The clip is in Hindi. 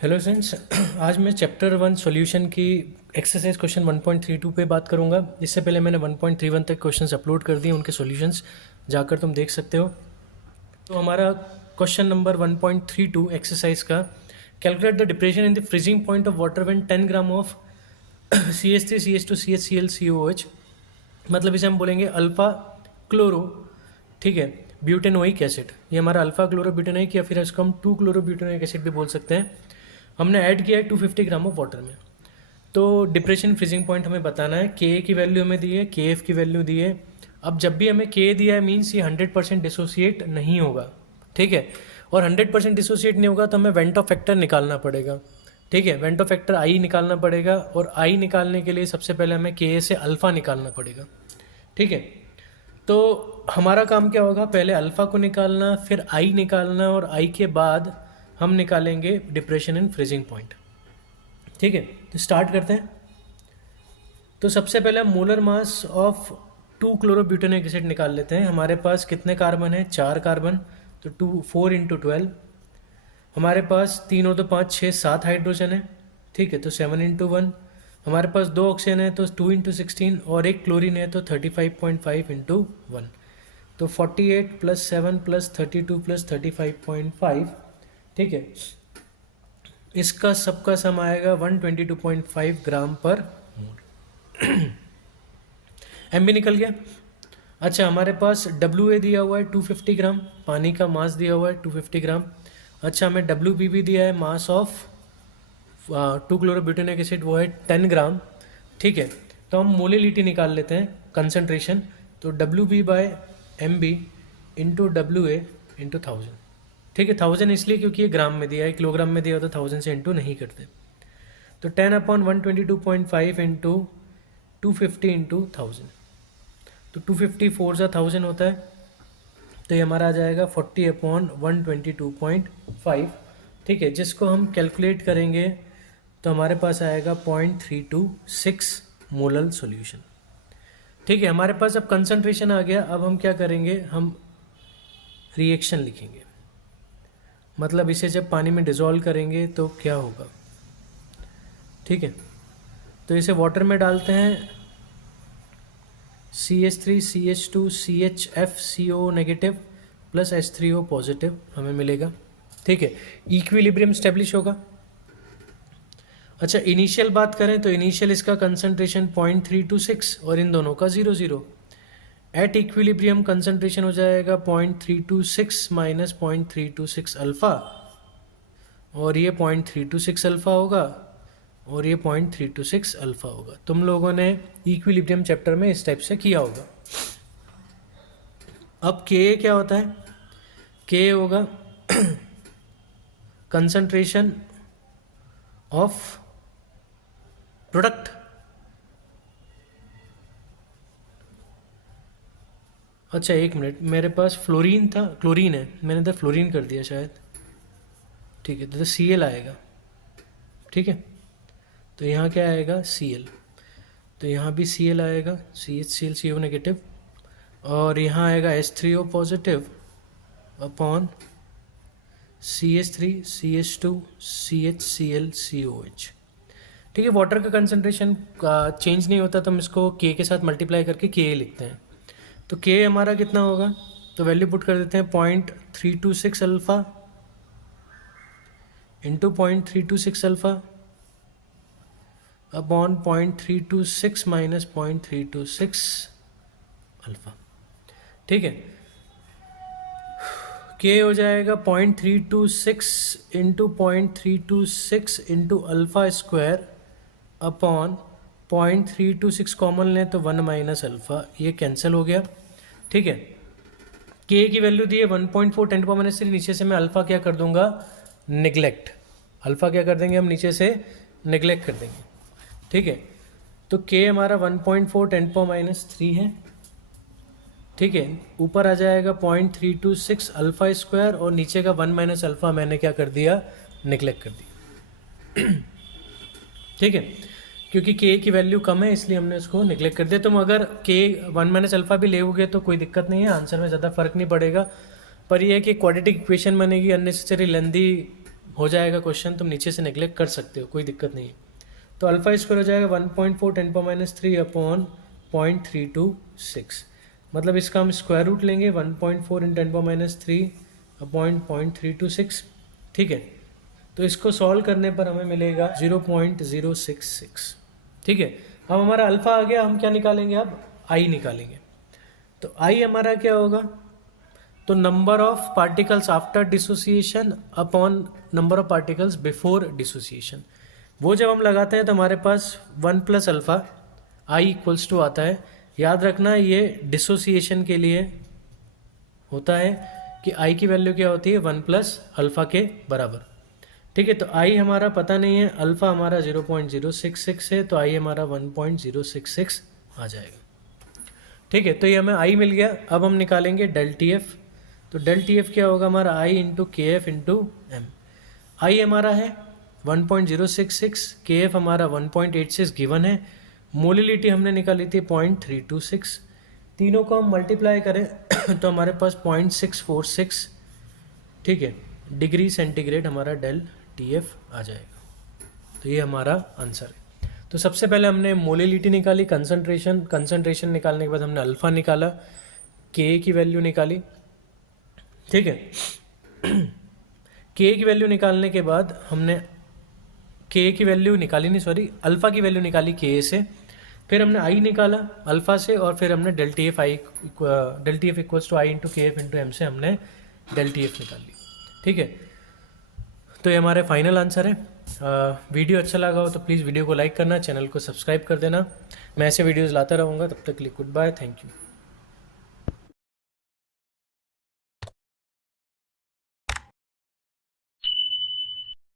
Hello friends. आज मैं चैप्टर 1 सॉल्यूशन की एक्सरसाइज क्वेश्चन 1.32 पे बात करूंगा। इससे पहले मैंने 1.31 तक क्वेश्चंस अपलोड कर दिए, उनके सॉल्यूशंस जाकर तुम देख सकते हो। तो हमारा क्वेश्चन नंबर 1.32 एक्सरसाइज का, calculate the depression in the freezing point of water when 10 gram of CH3 CH2 CHCl COH। मतलब इसे हम बोलेंगे अल्फ़ा क्लोरो, ठीक है, ब्यूटेनोइक एसिड। ये हमारा अल्फ़ा क्लोरो ब्यूटेनोइक, या फिर इसको हम 2 क्लोरो ब्यूटेनोइक एसिड भी बोल सकते हैं। हमने ऐड किया है 250 ग्राम ऑफ वाटर में। तो डिप्रेशन फ्रीजिंग पॉइंट हमें बताना है। के की वैल्यू हमें दी है, के एफ की वैल्यू दी है। अब जब भी हमें के दिया है मीन्स ये 100% डिसोसिएट नहीं होगा, ठीक है। और 100% डिसोसिएट नहीं होगा तो हमें वेंटो फैक्टर निकालना पड़ेगा, ठीक है। वेंटो फैक्टर आई निकालना पड़ेगा, और आई निकालने के लिए सबसे पहले हमें के से अल्फ़ा निकालना पड़ेगा, ठीक है। तो हमारा काम क्या होगा, पहले अल्फ़ा को निकालना, फिर आई निकालना, और आई के बाद हम निकालेंगे डिप्रेशन इन फ्रीजिंग पॉइंट, ठीक है। तो स्टार्ट करते हैं। तो सबसे पहले हम मोलर मास ऑफ 2 क्लोरोब्यूटेनिक एसिड निकाल लेते हैं। हमारे पास कितने कार्बन है, 4 कार्बन। तो 4 × 12, हमारे पास 3 और 2 5 6 7 हाइड्रोजन है, ठीक है। तो 7 × 1, हमारे पास 2 ऑक्सीजन है तो 2 × 16, और एक क्लोरीन है तो 35.5 × 1। तो 48 + 7 + 32 + 35.5, ठीक है। इसका सबका सम आएगा 122.5 ग्राम पर मोल। एम भी निकल गया। अच्छा, हमारे पास डब्ल्यू ए दिया हुआ है 250 ग्राम, पानी का मास दिया हुआ है 250 ग्राम। अच्छा, हमें डब्ल्यू बी भी दिया है, मास ऑफ 2 क्लोरोब्यूटेनिक एसिड, वो है 10 ग्राम, ठीक है। तो हम मोलिलिटी निकाल लेते हैं, कंसनट्रेशन। तो W B by M B into W A into 1000, ठीक है। 1000 इसलिए क्योंकि ये ग्राम में दिया है, किलोग्राम में दिया हो तो 1000 से इंटू नहीं करते। तो 10/122.5 इंटू 250 इंटू 1000, तो 250 4 सा 1000 होता है। तो ये हमारा आ जाएगा 40/122.5, ठीक है। जिसको हम कैलकुलेट करेंगे तो हमारे पास आएगा 0.326 मोलल सॉल्यूशन, ठीक है। हमारे पास अब कंसंट्रेशन आ गया। अब हम क्या करेंगे, हम रिएक्शन लिखेंगे। मतलब इसे जब पानी में डिज़ोल्व करेंगे तो क्या होगा, ठीक है। तो इसे वाटर में डालते हैं, CH3 CH2 CHF CO negative plus H3O positive हमें मिलेगा, ठीक है। इक्विलिब्रियम स्टेब्लिश होगा। अच्छा, इनिशियल बात करें तो इनिशियल इसका कंसंट्रेशन 0.326 और इन दोनों का 0.0। एट इक्विलिब्रियम कंसंट्रेशन हो जाएगा 0.326 माइनस 0.326 अल्फ़ा, और ये 0.326 अल्फ़ा होगा, और ये 0.326 अल्फ़ा होगा। तुम लोगों ने इक्विलिब्रियम चैप्टर में इस टाइप से किया होगा। अब के क्या होता है, के होगा कंसंट्रेशन ऑफ प्रोडक्ट। अच्छा, एक मिनट, मेरे पास फ्लोरीन था, क्लोरीन है, मैंने तो फ्लोरीन कर दिया शायद, ठीक है। तो Cl आएगा, ठीक है। तो यहाँ क्या आएगा, Cl। तो यहाँ भी Cl आएगा, CHCl CO नेगेटिव, और यहाँ आएगा H3O positive upon CH3 CH2 CHCl COH, ठीक है। वाटर का कंसंट्रेशन चेंज नहीं होता तो हम इसको के के साथ मल्टीप्लाई करके के लिखते हैं। तो के हमारा कितना होगा, तो वैल्यू पुट कर देते हैं 0.326 alpha into 0.326 alpha upon 0.326 minus 0.326 alpha, ठीक है। के हो जाएगा 0.326 into 0.326 into alpha square upon 0.326 common लें तो 1 माइनस अल्फ़ा, ये कैंसिल हो गया, ठीक है। के की वैल्यू दी है 1.4 10⁻³ नीचे से मैं अल्फ़ा क्या कर दूंगा, निगलेक्ट। अल्फ़ा क्या कर देंगे हम, नीचे से निगलेक्ट कर देंगे, ठीक है। तो के हमारा 1.4 10⁻³ है, ठीक है। ऊपर आ जाएगा 0.326 अल्फ़ा स्क्वायर, और नीचे का 1 माइनस अल्फ़ा मैंने क्या कर दिया, निगलेक्ट कर दिया, ठीक है। क्योंकि के की वैल्यू कम है इसलिए हमने उसको निगलेक्ट कर दिया। तुम अगर के 1 माइनस अल्फ़ा भी लेओगे तो कोई दिक्कत नहीं है, आंसर में ज़्यादा फर्क नहीं पड़ेगा। पर यह है कि क्वाड्रेटिक इक्वेशन बनेगी, अननेसेसरी लेंदी हो जाएगा क्वेश्चन, तुम नीचे से नेग्लेक्ट कर सकते हो, कोई दिक्कत नहीं है। तो अल्फा स्क्वायर हो जाएगा 1.4 10⁻³ अपॉन 0.326, मतलब इसका हम स्क्वायर रूट लेंगे 1.4 × 10⁻³ अपॉन 0.326, ठीक है। तो इसको सॉल्व करने पर हमें मिलेगा 0.066, ठीक है। अब हमारा अल्फा आ गया, हम क्या निकालेंगे, अब आई निकालेंगे। तो आई हमारा क्या होगा, तो number of particles after dissociation upon number of particles before dissociation. वो जब हम लगाते हैं तो हमारे पास 1 + अल्फ़ा आई इक्वल्स टू आता है। याद रखना ये डिसोसिएशन के लिए होता है कि आई की वैल्यू क्या होती है, 1 + अल्फ़ा के बराबर, ठीक है। तो आई हमारा पता नहीं है, अल्फ़ा हमारा 0.066 है, तो आई हमारा 1.066 आ जाएगा, ठीक है। तो ये हमें आई मिल गया। अब हम निकालेंगे डेल टी एफ। तो डेल टी एफ क्या होगा हमारा, आई into K F into M. आई हमारा है 1.066, के एफ हमारा 1.86 गिवन है, मोलिलिटी हमने निकाली थी 0.326, तीनों को हम मल्टीप्लाई करें तो हमारे पास 0.646, ठीक है, डिग्री सेंटीग्रेड हमारा डेल टी एफ आ जाएगा। तो ये हमारा आंसर है। तो सबसे पहले हमने मोलिलिटी निकाली, कंसंट्रेशन निकालने के बाद हमने अल्फ़ा निकाला, के की वैल्यू निकाली, ठीक है। के की वैल्यू निकालने के बाद हमने के की वैल्यू निकाली नहीं, सॉरी, अल्फ़ा की वैल्यू निकाली के से, फिर हमने आई निकाला अल्फ़ा से, और फिर हमने del T F equals to I into K F into M से हमने डेल टी एफ निकाल ली, ठीक है। तो ये हमारे फाइनल आंसर है। वीडियो अच्छा लगा हो तो प्लीज़ वीडियो को लाइक करना, चैनल को सब्सक्राइब कर देना। मैं ऐसे वीडियोज़ लाता रहूँगा, तब तक के लिए गुड बाय, थैंक यू।